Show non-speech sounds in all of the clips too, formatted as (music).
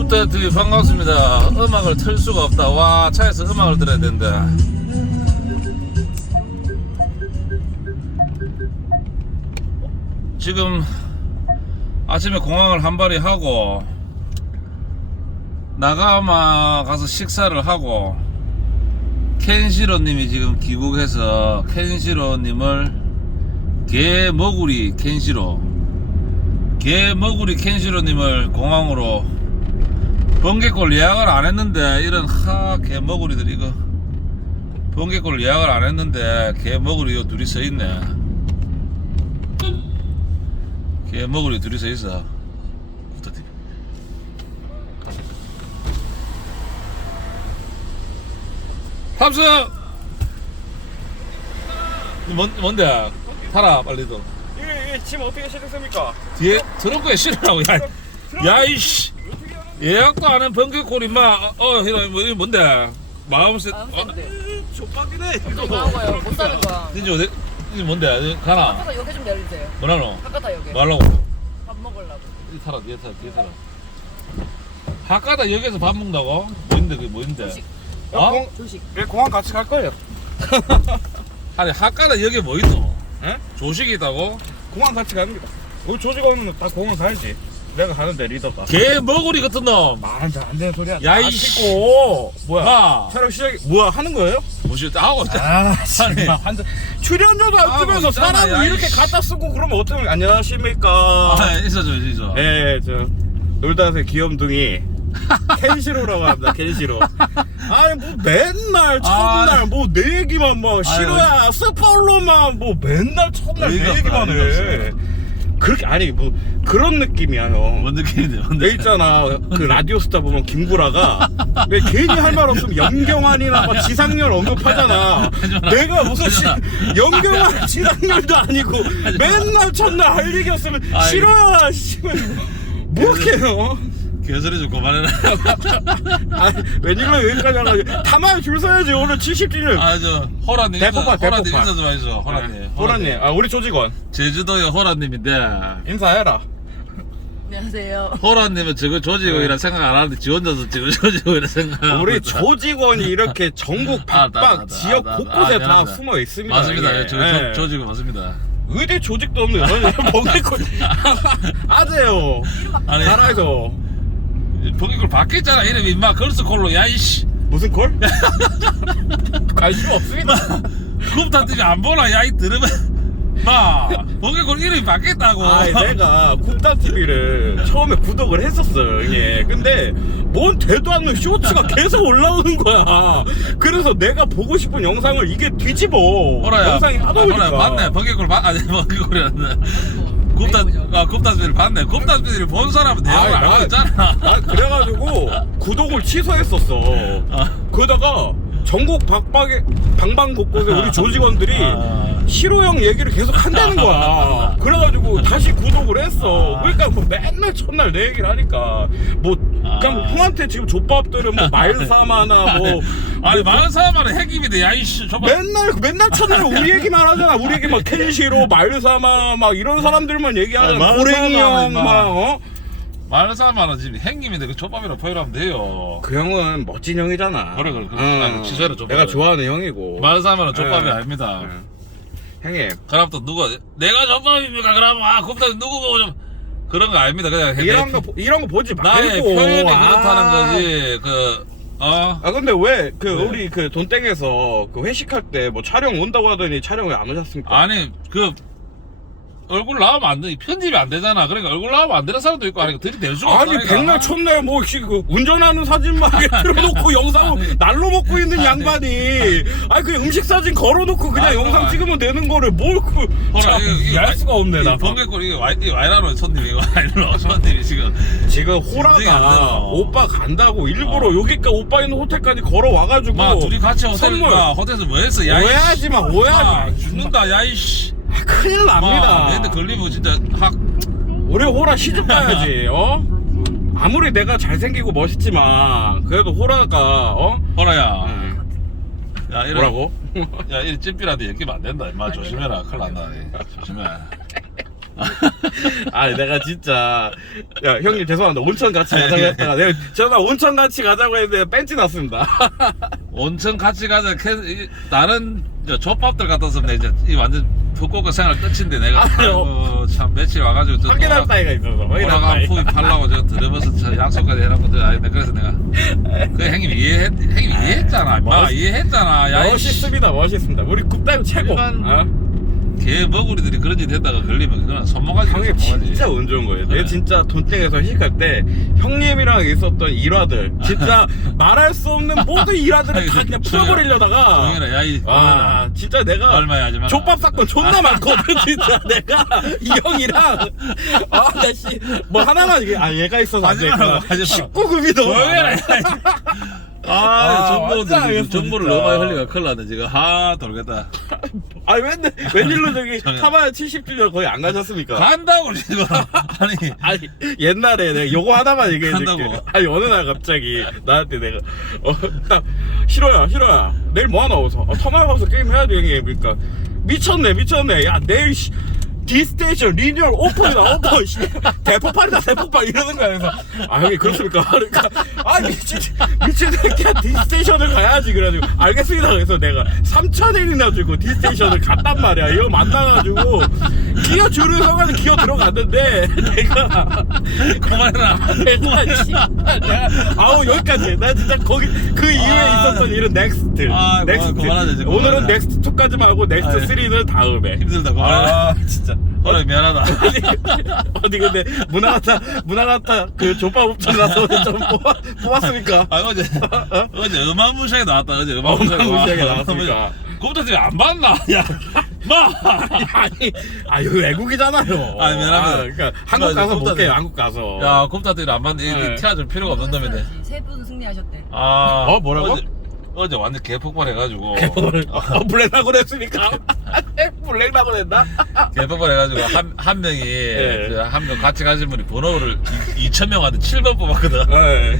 TV 반갑습니다. 음악을 틀 수가 없다. 와 차에서 음악을 들어야 된다. 지금 아침에 공항을 한 발이 하고 나가마 가서 식사를 하고 켄시로님이 지금 귀국해서 켄시로님을 개 머구리 켄시로 개 머구리 켄시로님을 공항으로 번개골 예약을 안 했는데 이런 하 개 머구리들 이거. 번개골 예약을 안 했는데 개 머구리 요 둘이 서 있네. 개 머구리 둘이 서 있어. 탑승 뭔, 뭔데? 타라 빨리도 이게, 이게 짐 어떻게 실으십니까? 뒤에 트렁크에 실으라고 야, 야이씨 예약도 안 한 번개골 임마 어 이거 뭐, 이거 뭔데 마음새 어, 족박이네 나와요. 못 사는 거야. 이제 어디 뭔데 가나 아까다 여기 좀 내려주세요. 뭐라노 아까다 여기. 뭐 하려고 밥 먹으려고. 뒤에 타라 뒤에 타라 뒤에 타라 아까다 여기서 밥 먹는다고? 뭐인데 그게 뭐인데 조식. 어? 공, 조식. 예, 공항 같이 갈 거예요 (laughs) 아니 학가다 여기 뭐 있노? 에? 조식이 있다고? 공항 같이 갑니다 우리 조직원은 다 공항 가야지 내가 가는데 리더가 개 머구리 같은 놈 아, 이제 안 되는 소리야 야, 다 이씨. 찍고 뭐야 아 촬영 시작이 뭐야 하는 거예요? 무시 하고 있다 아 아니. 한잔 출연료도 안 하고 쓰면서 있잖아, 사람을 야, 이렇게 이씨. 갖다 쓰고 그러면 어떡해 안녕하십니까 아, 있어줘 있어줘 예, 저 놀다세 귀염둥이 (laughs) 켄시로라고 합니다. 켄시로. 아니 뭐 맨날 첫날 뭐내 얘기만 뭐 싫어야 스포로만 뭐 맨날 첫날 내 어이가 얘기만 없다, 해. 어이가 그렇게 아니 뭐 그런 느낌이야 형. 뭔 느낌인데 내 뭔데. 있잖아. 그 라디오 스타 보면 김구라가 왜 괜히 할 말 없으면 염경환이나 막 지상렬 언급하잖아. 내가 무슨 시, 염경환 지상렬도 아니고 맨날 첫날 할 얘기 없으면 아이. 싫어야 씨발. 뭐게요? 개소리 좀 그만해라. (laughs) 아니 웬일로 여기까지 와가지고 타마에 줄 서야지 오늘 70주년. 아 저 호라님 대폭발, 인사, 호라님 대폭발. 인사 좀 해줘 호라님. 호라님. 아 우리 조직원. 제주도의 호라님인데. 인사해라 안녕하세요. 호라님은 저거 조직원이라 생각 안 하는데 지 혼자서 지금 (laughs) 조직원이라 생각 우리 조직원이 이렇게 전국 (laughs) 아, 나, 나, 박박 나, 지역 나, 나, 곳곳에 아, 다 미안하다. 숨어 있습니다. 맞습니다. 이게. 예, 저, 예. 조, 조직원 맞습니다. 의대 조직도 없는 번개콜. (laughs) 아재요. 아니 나라에서. 번개골 바뀌었잖아. 이름이 임마 걸스콜로 야이씨. 무슨 콜? 관심 없습니다. 굽타 TV 안 보나? 야이 들으면 마 번개골 이름이 바뀌었다고. 아 내가 굽다 TV를 처음에 구독을 했었어요 예. 근데 뭔 되도 않는 쇼츠가 (laughs) 계속 올라오는 거야. 그래서 내가 보고 싶은 영상을 이게 뒤집어. 호라야? 영상이 하도 아, 오니까. 호라야 봤네 번개골 봤 아니 번개골이었네. 굽타 아 굽타 TV를 봤네. 굽타 TV를 본 사람은 내용을 아이, 알고 나- 있잖아. 나 그래가지고 구독을 취소했었어. 아. 그러다가 전국 박박에 방방 곳곳에 우리 조직원들이 아. 시로형 얘기를 계속 한다는 거야 (laughs) 그래가지고 다시 구독을 했어 아. 그러니까 뭐 맨날 첫날 내 얘기를 하니까 뭐 그냥 아. 형한테 지금 족밥들은 뭐 (laughs) 말삼아나 뭐 아니 많은 사람만은 핵입니다 야이씨 저봐 맨날 맨날 첫날 우리 얘기만 하잖아 우리 얘기 막 켄시로 말삼아 막 이런 사람들만 얘기하잖아 말삼아, 고랭이 임마. 형막 어? 많은 사람만은 지금 핵님인데 그 족밥이라 표현하면 돼요 그 형은 멋진 형이잖아. 어. 그래, 그래, 그래. 아니, 취소해라, 좀 내가. 좋아하는 형이고. 많은 사람만은 족밥이 예. 아닙니다 예. 형님, 그럼 또 누가 내가 족밥입니까 그럼 아 굽타 누구고 좀 그런 거 아닙니다 그냥 이런 내- 거 보- 이런 거 보지 말고. 나의 표현이 아. 그렇다는 거지 그 어? 아 근데 왜 그 네. 우리 그 돈땡에서 그 회식할 때 뭐 촬영 온다고 하더니 촬영 왜안 오셨습니까? 아니 그 얼굴 나오면 안 돼. 편집이 안 되잖아. 그러니까 얼굴 나오면 안 되는 사람도 있고 하니까 들이댈 수가 아니 없다니까. 백날 첫날 뭐 혹시 그 운전하는 사진만 이렇게 (laughs) 틀어놓고 영상을 날로 먹고 있는 양반이 아니 그 음식 사진 걸어놓고 그냥 아이고, 영상 아이고. 찍으면 되는 거를 뭘그 알 와이- 수가 없네 나. 이 번개골 이거 와이, 와이라노 손님이 이거 와이라노 손님이 지금 지금 호라가. 오빠 간다고 일부러 어. 여기까지 오빠 있는 호텔까지 걸어와가지고 마 둘이 같이 호텔 선물 마 호텔에서 뭐 했어? 야이 오해하지 마, 오해하지 마. 죽는다 야이씨. 아, 큰일 납니다. 얘한테 걸리면 진짜 확 우리 호라 시집 가야지, 어? 아무리 내가 잘생기고 멋있지만, 그래도 호라가, 어? 호라야. 응. 야 이런 뭐라고? 야 이런 찐삐라도 엮이면 안 된다. 임마 조심해라. 큰일 난다. 이. 조심해. (laughs) 아 내가 진짜 야 형님 죄송합니다 온천 같이 가자고 했다가 내가 전화 온천 같이 가자고 했는데 뺀지 났습니다 온천 같이 가자. 캐- 이- 다른 저 족밥들 갖다 쓰면 이제 이 완전 북고가 생활 끝인데 내가 아유. 아이고, 참 며칠 와가지고 저 확인할 따위가 있어서 확인할 따위 팔라고 저 들으면서 저 약속까지 해놓고 저 아니 그래서 내가 그 형님 이해했 형님 이해했잖아. 마 멋있- 이해했잖아. 야, 이 멋있습니다 멋있습니다 우리 굽다이 최고 일반 어? 개 먹구리들이 그런 짓 했다가 걸리면 그건 손모가지. 형님 진짜 운 좋은 거예요. 그래. 내가 진짜 돈땡에서 휴식할 때 형님이랑 있었던 일화들 진짜 (laughs) 말할 수 없는 모든 일화들을 다 그냥 풀어버리려다가 동현아 야 이 와 진짜 내가 얼마야 하지 마라. 족밥 사건 존나 (laughs) 많거든 진짜 내가 이 형이랑 아나씨뭐 하나만 이게 아 얘가 있어서 안 하지 되니까 하지 말라고. 19금이 너무 동현아 많아. (laughs) 아, 아, 완전 알겠어, 정보를 진짜. 너무 많이 흘리가 큰일 났네 지금 하 돌겠다 아 웬, 웬일로 저기. 타마야 70주년 거의 안 가셨습니까? 간다고 지금 (laughs) 아니. 아니 옛날에 내가 요거 하나만 얘기해 줄게? 아니 어느 날 갑자기 나한테 내가 어딱 싫어야 싫어야. 내일 뭐 하나 와서? 어, 터마에 가서 게임 해야 돼 형님. 그러니까. 미쳤네 미쳤네. 야 내일 씨, 디스테이션 리뉴얼 오픈이다 오픈 씨. 대폭발이다 대폭발. 이러는 거야 그래서. 아 형님 그렇습니까? (laughs) 그러니까 아 미친 미친 새끼야. 디스테이션을 가야지. 그래가지고 알겠습니다. 그래서 내가 3천엔이나 주고 디스테이션을 갔단 말이야. 이거 만나가지고. 기어 줄을 서가지고 기어 들어갔는데 내가 그만해라. 내가 진짜 내가 아우 여기까지. 나 진짜 거기 그 이후에 아. 있었던 일은 넥스트. 아, 넥스트. 그만하자, 이제. 오늘은 그만하자. 넥스트 2까지 말고 넥스트 아이. 3는 다음에. 힘들다 아 그만해 진짜 어라 미안하다 어디 (laughs) 근데 문화가타 문화가타 그 족밥 옵션 가서 좀 뽑아, 뽑았습니까? 아 어제 어제 음악무시하게 나왔다 어제 어마무시하게 음악무시하게 나왔습니까? 그부터 지금 안 봤나 야 마 아니 아 이거 외국이잖아요. 아, 미안합니다. 그러니까 한국 가서. 대- 한국 가서. 야 곰타들이 안 봤는데 네. 이 티아줄 필요가 없는 놈인데 세분 승리하셨대. 아 어, 뭐라고? 어제, 어제 완전 개폭발해가지고 어, 블랙라고 했습니까? 블랙라고 했나? 개폭발해가지고 한, 한 명이 예. 한명 같이 가신 분이 번호를 2천 명한테 7번 뽑았거든 네.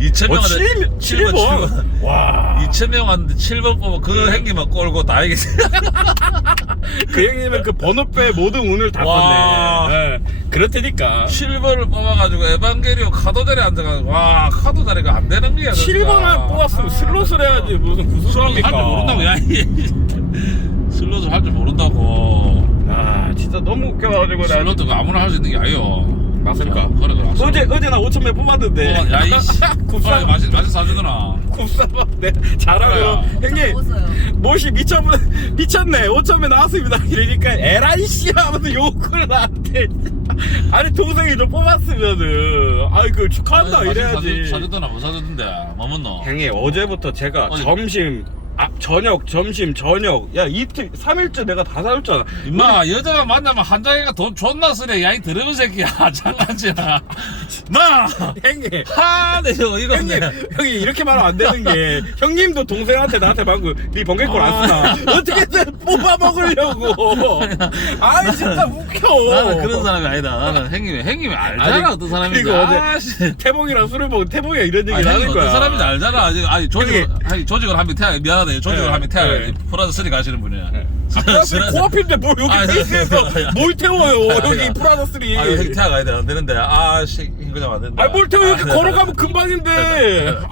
2천 어, 명한테 7번, 7번 7번 와. 2천 명한테 7번 뽑아 그 네. 행기만 꼴고 다행이지 (laughs) 그 형님은 그 번호표에 모든 운을 다 와. 썼네. 네. 그렇다니까. 7번을 뽑아가지고 에반게리온 카도 자리에 앉아가지고 와 카도 자리가 안 되는 거야 7번을 뽑았으면 슬롯을 해야지 무슨 그 슬롯을 수술입니까? 할줄 모른다고 야 이. 슬롯을 할 줄 모른다고 아 진짜 너무 웃겨가지고 나 슬롯가 아무나 할 수 있는 게 아니요 맞습니까? 그래 그래. 어제 어제 나 5천 명 뽑았는데. 어, 야이 (laughs) 굽사 맛있 맛있 사주더나 굽사밥 네. 잘하고. 그래요. 형님 먹었어요. 못이 미쳤, 미쳤네. 5천에 나왔습니다. (laughs) 이러니까 에라이 씨 하면서 욕을 나한테. 아니 동생이 좀 뽑았으면은. 아이 그 축하한다 이래야지. 사주더나 뭐 사주던데. 뭐 먹노. 형님 어제부터 제가 어제- 점심 아, 저녁 점심 저녁. 야 이틀 3일째 내가 다 사줬잖아. 임마 여자가 만나면 한 장이가 돈 존나 쓰네. 야이 들으면 새끼야. (laughs) 장난치나 마. 형님. 하네요 이거 형님, 형이 이렇게 말하면 안 되는 게 (laughs) 형님도 동생한테 나한테 방금 네 번개골 안 쓰나? 어떻게든 뽑아 먹으려고. (laughs) 아 진짜 웃겨. 나는 그런 사람이 아니다. 나는 행님이 행님이 알잖아 아니, 어떤 사람인지. 그리고 어제 아씨. 태봉이랑 술을 먹은 태봉이가 이런 얘기를 하는 형님 거야. 어떤 사람인지 알잖아. 아니, 아니 조직을 형님. 아니 조직을 하면 태야 미안하다. 조직을 네, 하면 태야 네. 프라자 쓰리 가시는 분이야 프라다스리 (laughs) 코앞인데 뭘 여기 아니, 페이스에서 아니, 아니. 뭘 태워요? 여기 아니. 프라다스리. 아 여기 태야 가야 돼 안 되는데. 아씨 그냥 안 된다. 아 뭘 태워? 이렇게 아, 걸어가면 금방인데.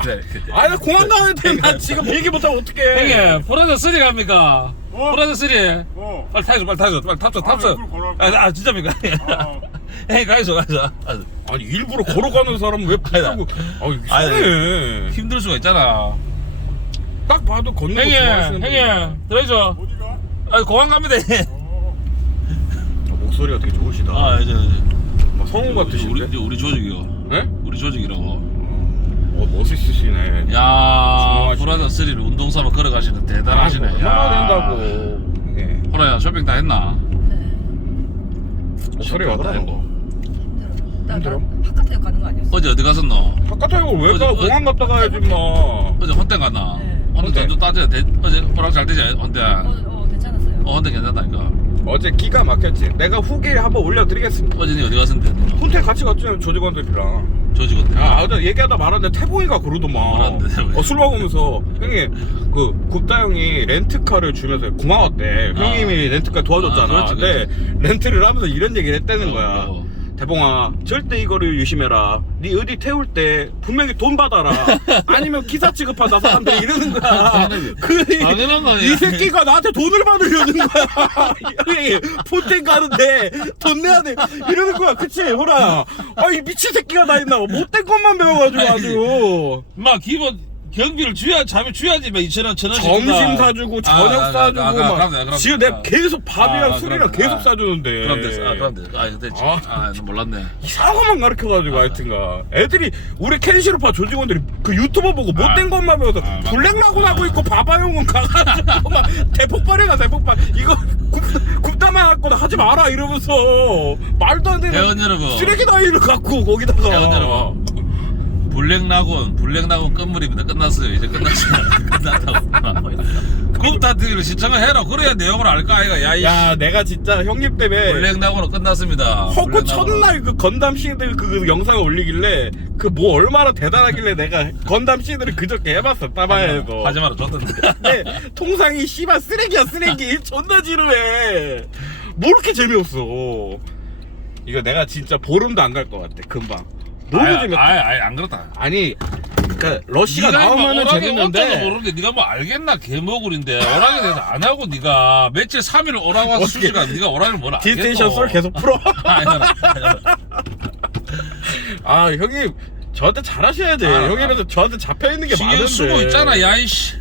그래, 그래. 아 나 공항 가는데 나 지금 비행기 못 타면 어떡해. 형님 프라자 쓰리 갑니까? 어? 프라자 쓰리. 어. 빨리 타줘 빨리 타줘 빨리 탑승 아, 탑승. 아, 아 진짜입니까 아. 형님 가이소 가이소 아, 아니 일부러 걸어가는 사람은 왜 부르고 아니, 이상해. 힘들 수가 있잖아 딱 봐도 걷는 거 형님 좋아하시는 분. 형님 들어줘 어디가? 아 공항 갑니다 어. 아, 목소리가 되게 좋으시다 아 이제 뭐 성우 우리 같으신데 이제 우리 조직이요 네? 우리 조직이라고 어 멋있으시네 야 중요하시네. 브라자 쓰리를 운동 삼아 걸어가시는 대단하시네 아이고, 얼마나 된다고 예. 호라야 쇼핑 다 했나 네. 목소리가 쇼핑 다 그러고 했고 나, 힘들어? 나 바깥에 가는 거 아니었어? 어제 어디 갔었노 바깥에 이거 왜 어제- 가? 공항 갔다 가야지 뭐 어제 혼대 갔나 네. 오늘. 전주 따져야 돼 어제 호랑 잘 되지? 혼대 어, 어 괜찮았어요. 어 혼대 괜찮다니까. 어제 기가 막혔지. 내가 후기를 한번 올려드리겠습니다. 어제 니 어디 갔었는데 혼텔 같이 갔죠 조직원들이랑. 조직원들. 아, 어제 얘기하다 얘기하다 말았는데 태봉이가 그러더만. 왜? 어, 술 먹으면서. 형이 그 굽다 형이 렌트카를 주면서 고마웠대. 아. 형님이 렌트카 도와줬잖아. 아, 그렇지, 근데 렌트를 하면서 이런 얘기를 했다는 어, 거야. 어. 대봉아 절대 이거를 유심해라. 네 어디 태울 때 분명히 돈 받아라. (laughs) 아니면 기사 취급한다 사람들이 이러는 거야. 그, 당연한 거야. 이 새끼가 나한테 돈을 받으려는 거야. (laughs) 폰텐 가는데 돈 내야 돼. 이러는 거야. 그치? 호라. 아이 미친 새끼가 다 있나 못된 것만 배워가지고 아주. 막 기본 경비를 줘야 잠이 줘야지 막 2천 원, 천 원씩. 점심 사주고 저녁 사주고 막 지금 내가 계속 밥이랑 아, 술이랑 그럼, 계속 아. 사주는데 그럼 됐어. 아, 그럼 됐어. 아, 이거 됐지. 아. 아, 나 몰랐네. 이상한 가르쳐가지고 하여튼가 애들이 우리 켄시로파 조직원들이 그 유튜버 보고 못된 아. 것만 배워서 아. 블랙라고 하고 있고 바바용은 가가지고 막 (laughs) 대폭발해가 대폭발 이거 굽- 굽다만 갖고 하지 마라 이러면서 말도 안 되는 여러분. 쓰레기 다이를 갖고 거기다가 회원 여러분. 블랙라곤, 블랙라곤 끝물입니다. 끝났어요. 이제 끝났어요. (laughs) 끝났다고. 굽다 TV를 시청을 해라. 그래야 내용을 알까, 아이가. 야, 이 야 내가 진짜 형님 때문에 블랙라곤은 끝났습니다. 허구. 첫날 그 건담 시드 그, 그 영상을 올리길래 그 뭐 얼마나 대단하길래 내가 건담 시드를 그저께 해봤어 따바야에서 하지 마라, 줬던데. 근데 (laughs) 통상이 씨발 쓰레기야 쓰레기 존나 지루해 뭐 이렇게 재미없어 이거 내가 진짜 보름도 안 갈 것 같아 금방 아예, 재미없다 아예, 아예 안 그렇다. 아니 그니까 러시가 네가 임마 나오면은 오락에 옷자도 재밌는데. 모르는데 네가 뭐 알겠나 개먹을인데. 오락에 대해서 안 하고 네가 며칠 3일 오락 와서 어떻게- 수시간 네가 오락을 뭘 알겠어. 디스테이션 썰 계속 풀어. (laughs) 아 형님 저한테 잘하셔야 돼. 아, 형님한테 저한테 잡혀있는 게 많은데. 쓰고 있잖아 야이씨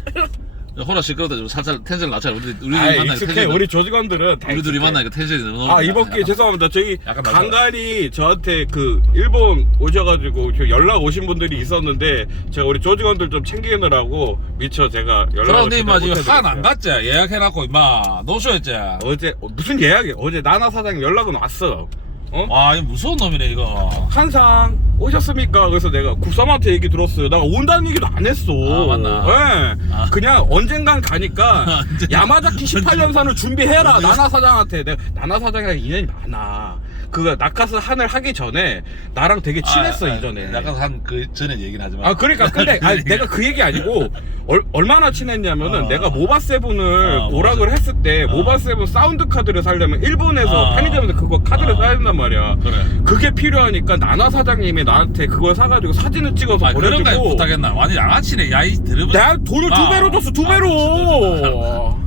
호라 시끄럽다 좀 살살 텐션 낮춰 우리 우리 둘이 아 만나니까 익숙해 텐션 우리 조직원들은 다 우리 둘이 익숙해. 만나니까 텐션이 너무 아 이번 약간- 죄송합니다. 저희 약간. 간간히 저한테 그 일본 오셔가지고 저 연락 오신 분들이 있었는데 제가 우리 조직원들 좀 챙기느라고 미처 제가 연락을 그런데 임마 지금 한 안. 갔지 예약해놨고 임마 노쇼했지 어제 어, 무슨 예약이 어제 나나 사장 연락은 왔어. 어? 와 이거 무서운 놈이네 이거 한상 오셨습니까? 그래서 내가 국삼한테 얘기 들었어요. 내가 온다는 얘기도 안 했어. 아, 맞나? 예. 아. 그냥 언젠간 가니까 (laughs) 야마자키 18년산을 준비해라. 나나 사장한테. 내가 나나 사장이랑 인연이 많아. 그 나카스 한을 하기 전에 나랑 되게 친했어 아, 아, 이전에. 약간 한그 전에 얘기는 하지 마아 그러니까 (laughs) 근데 그 아니. 내가 그 얘기 아니고 얼, 얼마나 친했냐면은 어. 내가 모바 세븐을 어, 오락을 모바 했을 때 어. 모바 세븐 사운드 카드를 사려면 일본에서 어. 편의점에서 그거 카드를 어. 사야 된단 말이야. 그래 그게 필요하니까 나나 사장님이 나한테 그걸 사가지고 사진을 찍어서 아 그런 거 부탁했나 완전 양아치네 야이 들어보 내가 돈을 두 아. 배로 줬어 두 아, 배로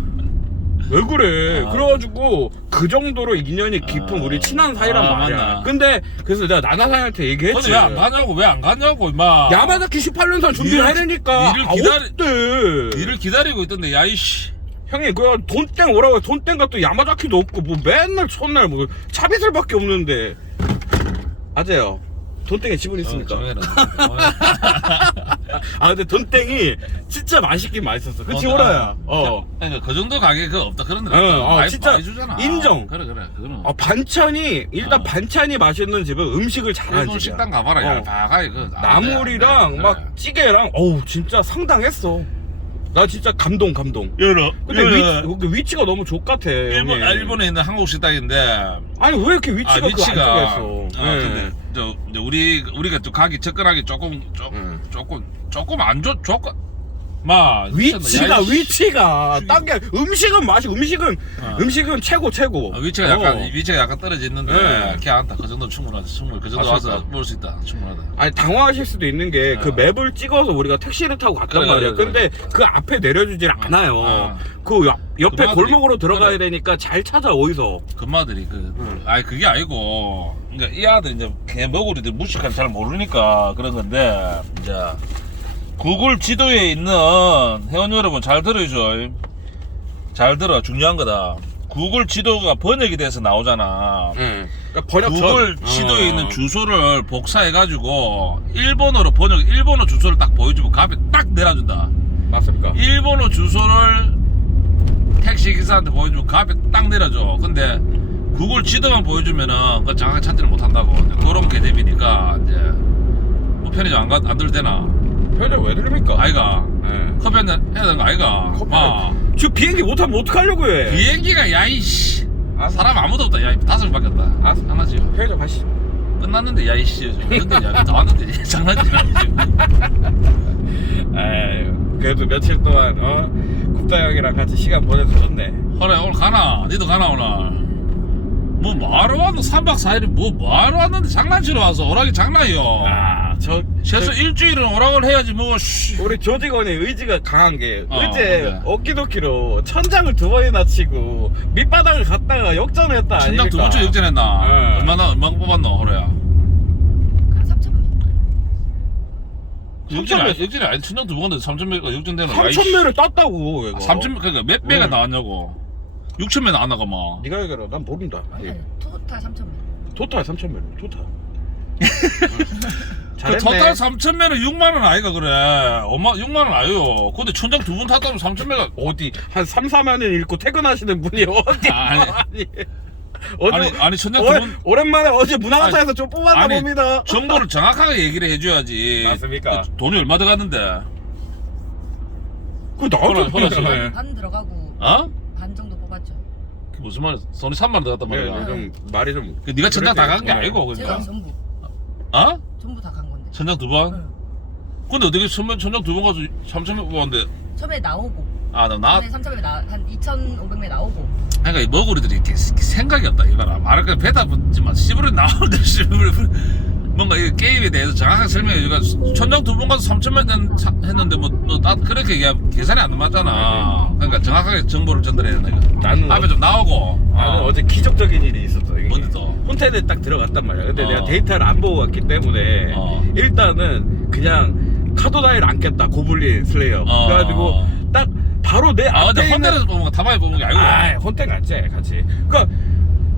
왜 그래 아. 그래가지고 그 정도로 인연이 깊은 아. 우리 친한 사이란 아, 말이야 맞나. 근데 그래서 내가 나나 사장한테 얘기했지 근데 왜 안 가냐고 왜 안 가냐고 임마 야마자키 18년산 준비를 니를- 되니까 니를 아, 기다리- 어때 니를 기다리고 있던데 야이씨 형이 그 돈땡 오라고 돈땡가 또 야마자키도 없고 뭐 맨날 첫날 뭐 차비슬밖에 없는데 아재요 돈땡에 지분 있습니까? 어, 정해라. 아 근데 돈땡이 진짜 맛있긴 맛있었어. 그치 어, 오라야? 어. 그러니까 그 정도 가격이 그 없다 그런 데 어, 어, 많이, 진짜 많이 주잖아. 인정. 그래 그래. 그거는. 아 반찬이 일단 어. 반찬이 맛있는 집은 음식을 잘하는 일본 집이야. 식당 가봐라 어. 야 바가이 그 나물이랑 막 찌개랑 어우 진짜 상당했어. 나 진짜 감동 감동. 열어 근데 위, 그 위치가 너무 족같아 일본 아, 형님. 일본에 있는 한국 식당인데. 아니 왜 이렇게 위치가 아그 위치가. 안쪽에 어, 있어? 네. 근데 저 이제 우리 우리가 또 가기 접근하기 조금 조, 응. 조금 조금 안 좋 조금 마 위치가 씨. 위치가 딴 게 음식은 맛이 음식은 어. 음식은 최고 최고 아, 위치가 약간 어. 위치가 약간 떨어져 있는데 네. 걔 안다 그 정도 충분하다 충분 그 정도 맞습니까? 와서 먹을 수 있다 충분하다 아니 당황하실 수도 있는 게 그 어. 맵을 찍어서 우리가 택시를 타고 갔단 그래, 말이야 그래, 근데 그 앞에 내려주질 않아요 어. 그 옆, 옆에 그만들이- 골목으로 들어가야 그래. 되니까 잘 찾아 어디서 금마들이 그 응. 아니 그게 아니고 그러니까 이 아들 이제 개 먹으리들 무식한 잘 모르니까 그런 건데 이제 구글 지도에 있는 회원 여러분 잘 들어줘 잘 들어 중요한 거다 구글 지도가 번역이 돼서 나오잖아 응. 그러니까 번역 구글 전- 지도에 어. 있는 주소를 복사해가지고 일본어로 번역 일본어 주소를 딱 보여주면 그 앞에 딱 내려준다 맞습니까? 일본어 주소를 택시 기사한테 보여주면 그 앞에 딱 내려줘. 근데 구글 지도만 보여주면은 그 정확히 찾지를 못한다고. 그런 개념이니까 이제 뭐 편의점 안 가, 안 들도 되나? 편의점 왜 들립니까? 아이가. 네. 커피 한잔 해야 되는 거 아이가? 커피 마. 지금 비행기 못하면 어떡하려고 해 비행기가 야이씨. 아, 사람 아무도 없다. 야, 다섯 명밖에 없다. 알았어. 하나지. 편의점 가시 끝났는데 야이씨 근데 야다 왔는데 장난치나 지금 아유, 그래도 며칠 동안 어 국다 형이랑 같이 시간 보내서 좋네. 그래 오늘 가나 니도 가나 오늘 뭐 뭐하러 왔노 3박 4일이 뭐 뭐하러 왔는데 장난치러 와서 오락이 장난이요 아저 최소 일주일은 오락을 해야지 뭐 씨. 우리 조직원의 의지가 강한 게 어, 어제 네. 어깨도끼로 천장을 두 번이나 치고 밑바닥을 갔다가 역전을 했다 천장 아닙니까? 두 번째 역전했나 네. 얼마나 얼마나 뽑았노 호래야 한 3천 역전이 아니 역전이 아니 천장 두 번째 3천매가 역전되는 거야 3천매를 땄다고 이거 3천 그러니까 몇 배가 응. 나왔냐고 6천 매 나왔나가 뭐 네가 얘기해라 난 모른다 아니 예. 토탈 3천 토탈 3천매 토탈 (laughs) 그 잘했네 토탈 3천 매는 6만 원 아이가 그래 엄마 6만 원 아요 근데 천장 두번 탔다면 3천 매가 어디 한 3, 4만 원 읽고 퇴근하시는 분이 어디 (laughs) 아니. 아니 어제 아니 아니 천장 오래- 두번 오랜만에 어제 문화센터에서 좀 뽑았나 아니, 봅니다 (laughs) 정보를 정확하게 얘기를 해줘야지 맞습니까? 그 돈이 얼마 들어갔는데 그 나한테 호라 씨. 그러잖아요. 반 들어가고 어? 반 정도 뽑았죠. 그게 무슨 말이야 손이 3만 원 들어갔단 네, 말이야 네, 좀 말이 좀 그 네가 천장 다 간 게. 아니고 제가 그러니까 전부 어? 전부 다 간. 천장 두 번? 응. 근데 어떻게 천장 천장 두 번 가서 3천 명 뽑았는데 처음에 나오고 아 나 나, 처음에 3천 매 나한 2,500매 나오고 그러니까 이 머구리들이 이렇게 생각이 없다 이거라 말할 거 배다 붙지만 씨부리 나오는데 (laughs) 씨부리 뭔가 이 게임에 대해서 정확하게 설명해 주가 천장 두 번 가서 3천만 원 차- 했는데 뭐나 그렇게 얘기하면 계산이 안 맞잖아 그러니까 정확하게 정보를 전달해야 된다 이거 나는 앞에 좀 나오고 나는 어. 어제 기적적인 일이 있었어 이게. 뭔데 또? 혼텔에 딱 들어갔단 말이야 근데 어. 내가 데이터를 안 보고 갔기 때문에 어. 일단은 그냥 카도다일 안 깼다 고블린 슬레이어 어. 그래가지고 딱 바로 내 아 앞에 근데 있는 뽑은 거 다방에 뽑은 게 아니고 아 혼텔 갔지 같이 그니까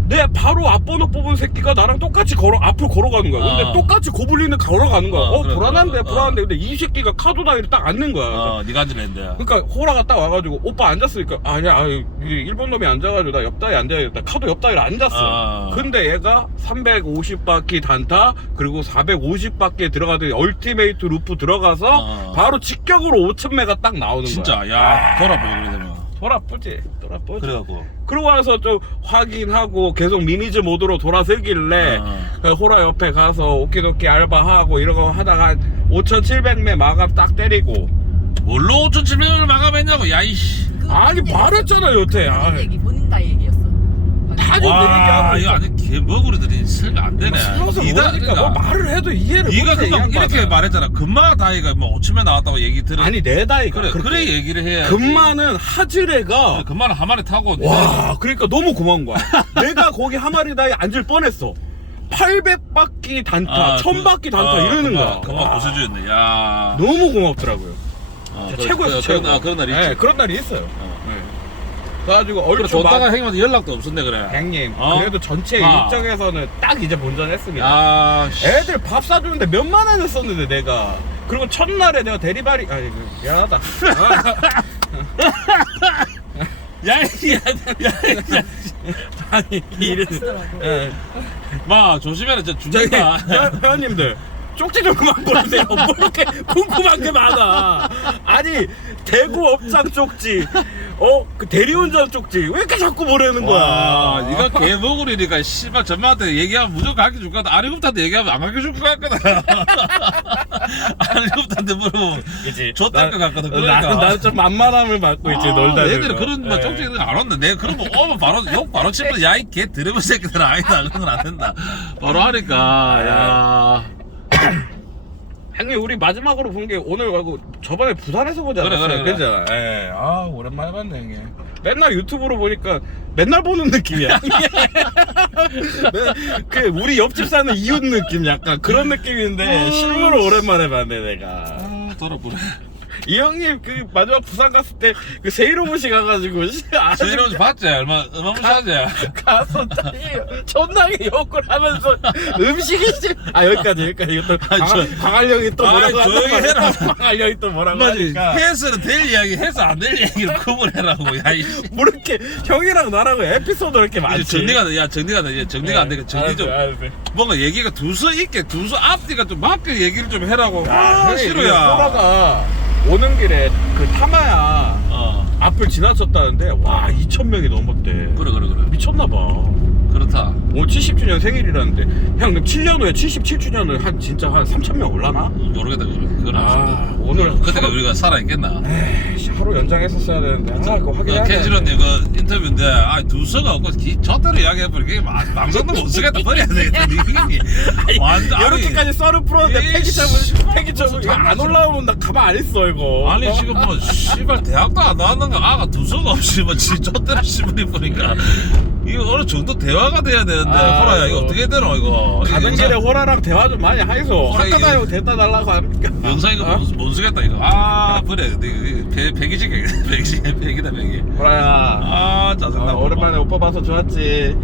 내 바로 앞번호 뽑은 새끼가 나랑 똑같이 걸어 앞으로 걸어가는 거야 근데 어. 똑같이 고블린을 걸어가는 거야 어, 어, 그래, 불안한데 그래. 어. 불안한데 근데 이 새끼가 카도다일을 딱 앉는 거야 어 니가 앉으랬는데 그러니까 호라가 딱 와가지고 오빠 앉았으니까 아니야 아, 이 일본 놈이 앉아가지고 나 옆다리 앉아야겠다 카도 옆다리를 앉았어 아. 근데 얘가 350바퀴 단타 그리고 450바퀴에 들어가더니 얼티메이트 루프 들어가서 아. 바로 직격으로 5천매가 딱 나오는 진짜 거야 야 돌아보고 그래 돌아쁘지 돌아쁘지. 그래갖고. 그러고 와서 좀 확인하고 계속 미니즈 모드로 돌아서길래 어. 그 호라 옆에 가서 오키도키 알바하고 이러고 하다가 5,700매 마감 딱 때리고. 뭘로 5,700원을 마감했냐고 야이씨. 아니 말했잖아. 여태. 아, 본인 얘기? 본인 다 얘기였어. 다좀와 얘기하고 이거 아니 개머구리들이 설명 안 되네. 슬어서 이다- 모르니까 뭐 그러니까 말을 해도 이해를 네가 못해 이 그거 이렇게 양반은. 말했잖아. 금마 다이가 뭐 5천에 나왔다고 얘기 들어 아니 내 나이가 그래 그렇게. 그래 얘기를 해야 금마는 하즈레가 금마는 한 마리 타고 와 그러니까 너무 고마운 거야. (laughs) 내가 거기 하마리다에 앉을 뻔했어. 800바퀴 단타 아, 1000바퀴 단타 아, 이러는 거야. 금마 와, 고수주였네. 야. 너무 고맙더라고요. 아, 그- 최고였어 그- 최고. 아, 그런 날이 있지. 네, 그런 날이 있어요. 어. 네. 그래가지고 그래 얼추 줬다가 막 형님한테 연락도 없었네 그래 형님 어? 그래도 전체 아. 일정에서는 딱 이제 본전했습니다 야 씨. 애들 밥 사주는데 몇만 원을 썼는데 내가 그리고 첫날에 내가 대리발이 아니 그, 미안하다 야, 야, 야, 야, 아니 이런 예. 마 조심해라 진짜 죽는다 회- 회원님들 쪽지 좀 그만 보내세요 뭐 이렇게 궁금한 게 많아 아니 대구 업장 쪽지 어 그 대리운전 쪽지 왜 이렇게 자꾸 보내는 거야 와, 니가 개먹으리니까 씨발 전마한테 얘기하면 무조건 가르쳐 줄 거다. 아리부터한테 얘기하면 안 가르쳐 줄 것 같거든. 아리부터한테 물어보면 그치 줬다 것 같거든. 나- 그러니까. 나는 좀 만만함을 받고 있지 놀다 얘들은 그런 막 쪽지는 안 왔는데 내가 그런 거 오면 바로 욕 바로 치면 야 이 개 드러운 새끼들 아니다 그런 건 안 된다. 바로 하니까 야. 형님 우리 마지막으로 본 게 오늘 말고 저번에 부산에서 보지 그래, 않았어요? 그래, 그래. 그죠? 예. 아 오랜만에 봤네 형님. 맨날 유튜브로 보니까 맨날 보는 느낌이야. (laughs) 네, 그 우리 옆집 사는 이웃 느낌 약간 그런 느낌인데 실물을 오랜만에 봤네 내가. 아, 돌아보네. 이 형님 그 마지막 부산 갔을 때 그 세이로무시 가가지고 저희는 봤지? 얼마, 얼마 무시하지? 가서 존나게 욕을 하면서 음식이 씨- 아 여기까지 여기까지 또 광- 광활령이 또 아이, 뭐라고 말이야. 해라. 광활령이 또 뭐라고? 하니까 해서는 될 이야기, 해서 안 될 이야기를 구분해라고. 야, 이씨. 뭐 이렇게 형이랑 나랑 에피소드 이렇게 많지 이제 정리가 돼. 야 정리가 돼. 얘 정리가 안 되니까 정리 좀. 뭔가 얘기가 두서 있게 두서 앞뒤가 좀 맞게 얘기를 좀 해라고 아 형님, 싫어야 호라가 오는 길에 그 타마야 어. 앞을 지나쳤다는데 와 2천 명이 넘었대. 그래 그래 그래. 미쳤나 봐 그렇다. 오늘 70주년 생일이라는데 형 그럼 7년 후에 77주년을 한 진짜 한 3천 명 올라나? 모르겠다 그건. 아, 아, 오늘 그때 가 하루- 우리가 살아 있겠나? 에이씨 하루 연장했었어야 되는데 아 그거 그 확인해야 돼 켄시로님 그 인터뷰인데 아 두서가 없고 기, 저대로 이야기해 버리게 방송도 못 쓰겠다 버려야 되겠다 (laughs) 이게 완전 아니, 이렇게까지 썰을 풀었는데 무슨 이거 안. 올라오면 나 가만 안 있어 이거 아니 어? 지금 뭐 (laughs) 씨발 대학도 안 나왔는가 아가 두서가 없이 뭐 지 저대로 신문 입으니까 이거 어느 정도 대화 가 돼야 되는데 아, 호라야 이거 이거. 어떻게 되노 이거? 이거 가는 길에 호라랑 대화 좀 많이 하이소. 호라 아까 이게- 다니고 데려다 달라고 합니까? 영상 이거 어? 못, 못 쓰겠다 이거? 아 그래. 이거 배- 배기지 (laughs) 배기지 배기다 배기. 호라야. 아 짜증나. 아, 오랜만에 오빠 봐서 좋았지.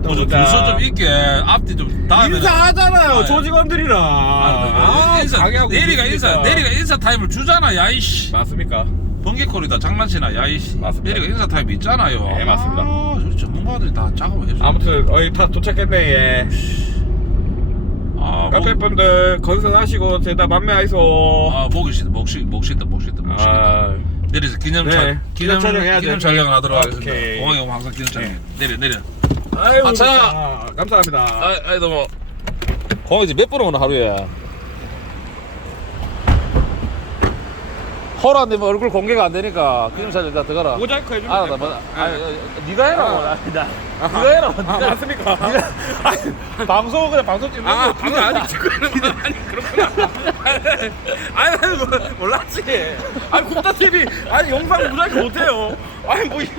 또 뭐좀 보자. 두서 좀 있게. 앞뒤 좀 다음에는 인사하잖아요 아, 조직원들이랑. 아, 인사, 가게하고 내리가 인사. 내리가 인사 타임을 주잖아, 야이씨. 맞습니까? 번개콜이다, 장난치나, 야이씨. 맞습니다. 내리가 인사 타임 있잖아요. 네, 맞습니다. 아, 저희 전문가들이 다 작업을 해줘. 아무튼 어이 다 도착했네 예. 아, 카페 목, 분들 건승하시고 제다 만매하이소 아, 목이 쉬다, 목 쉬, 목 쉰다, 목 쉰다, 목 쉰다. 아, 내려서 기념 네, 촬, 기념 촬영해야죠. 기념 촬영을 하도록 하겠습니다. 오케이. 공항에 오면 항상 기념 촬영. 네. 내려, 내려. 아이고! 좋다. 감사합니다 아, 아이, 너무. 공항에 이제 몇 번 오나, 하루에? 허라는데 뭐 얼굴 공개가 안 되니까 기념 촬영 일단 들어가라. 모자이크 해주면 될것 뭐. 아니, 네가 해라, 뭐. 아니, 나. 네가 해라, 뭐. 아 네가 (laughs) 맞습니까? 아니, 방송은 그냥 방송 찍는 아 거. 방금 아직 찍고 있는 거 아니 그렇구나 (laughs) 아니 아니 뭐, 몰랐지 아니 굽다 TV 아니 영상 모자이크 못해요 아니 뭐 이-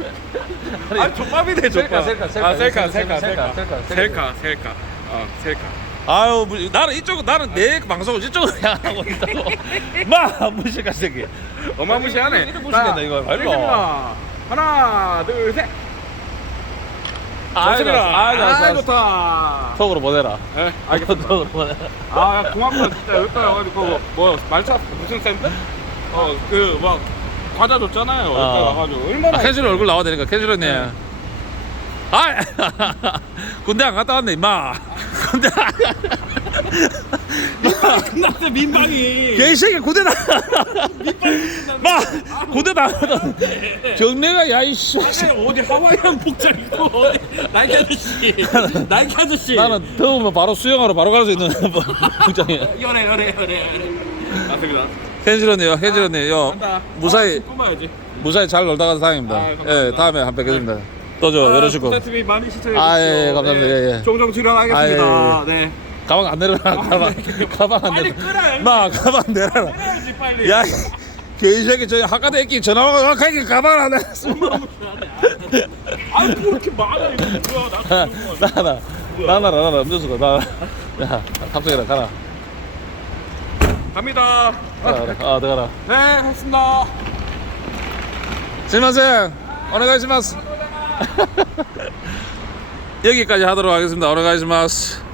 아니 족밥이네 족밥 셀카, 셀카, 아 셀카 셀카, 셀카 셀카, 셀카 셀카, 셀카 셀카 어 셀카 아유, 뭐, 나는 이쪽, 나는 내 방송을 이쪽으로 향하고 있다고. (laughs) 마, 무식한 새끼. 어마무시하네 이렇게 무시겠다, 이거. 알겠습니다. 하나 둘 셋 아이, 좋습니다 알았어, 아이, 알았어, 아 알았어. 좋다 톡으로 보내라. 네 알겠습니다 톡으로 보내라. 아, 야, 공항만 진짜 여기까지 와가지고 뭐 말차 무슨 샌드? 어, 그 막 과자 줬잖아요. 여기까지 어. 와가지고 얼마나 아, 캔슬 얼굴 나와야 되니까, 캔슬언니. 아! (laughs) 군대 안 갔다 왔네, 임마. 군대 끝났대 민방이. 개새끼 군대 나. 마! 군대 나가던 정례가, 야, 이씨. 어디 하와이안 복장 입고 어디 나이키 아저씨, 나이키 아저씨. 나는 더우면 바로 수영하러 바로 갈 수 있는 복장이야. 열애 열애 열애. 맞습니다. 캔슬언니요, 캔슬언니요. 간다. 무사히, 뿜어야지. 무사히 잘 놀다 가서 다행입니다. 아. 예, 다음에 한번 뵙겠습니다. 또저 열어주고. TV 많이 시청해 주십시오. 아, 예, 예, 감사합니다. 예, 예. 종종 출연하겠습니다. 아, 네. 가방 안 내려라, 가방. 가방 안 빨리 내려. 끄라. 마, 가방 내려라. 해야지 빨리. 야, 개새끼 저희 학과도 애끼 전화 와가 가게 가방을 안 했어. 아니 뭐 이렇게 많아 이거 뭐야? 나 나나, 나나라, 나나 음료수가 나. 야, 탑승해라, 가라. 갑니다. 가라, 아, 들어가라. 네, 했습니다. 오네가이시마스. (laughs) 여기까지 하도록 하겠습니다. 오네가이시마스.